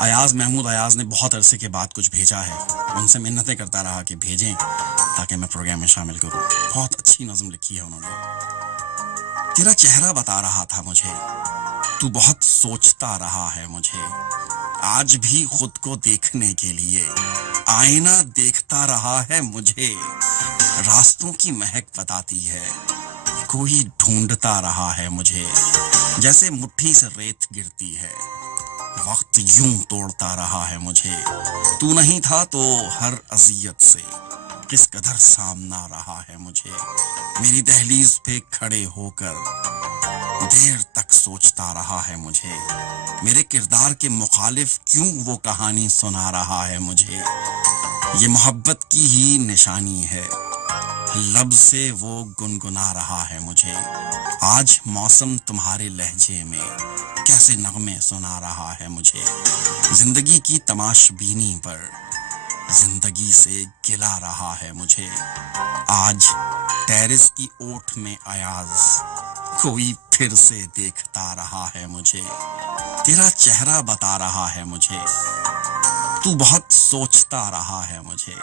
ایاز محمود ایاز نے بہت عرصے کے بعد کچھ بھیجا ہے، ان سے منتیں کرتا رہا کہ بھیجیں تاکہ میں پروگرام میں شامل کروں. بہت اچھی نظم لکھی ہے انہوں نے. تیرا چہرہ بتا رہا تھا مجھے، تو بہت سوچتا رہا ہے مجھے. آج بھی خود کو دیکھنے کے لیے آئینہ دیکھتا رہا ہے مجھے. راستوں کی مہک بتاتی ہے، کوئی ڈھونڈتا رہا ہے مجھے. جیسے مٹھی سے ریت گرتی ہے، وقت یوں توڑتا رہا ہے مجھے. تو نہیں تھا تو ہر اذیت سے کس قدر سامنا رہا ہے مجھے. میری دہلیز پہ کھڑے ہو کر دیر تک سوچتا رہا ہے مجھے. میرے کردار کے مخالف کیوں وہ کہانی سنا رہا ہے مجھے. یہ محبت کی ہی نشانی ہے، لب سے وہ گنگنا رہا ہے مجھے. آج موسم تمہارے لہجے میں کیسے نغمے سنا رہا ہے مجھے. زندگی کی تماش بینی پر زندگی سے گلا رہا ہے مجھے. آج ٹیرس کی اوٹ میں ایاز کوئی پھر سے دیکھتا رہا ہے مجھے. تیرا چہرہ بتا رہا ہے مجھے، تو بہت سوچتا رہا ہے مجھے.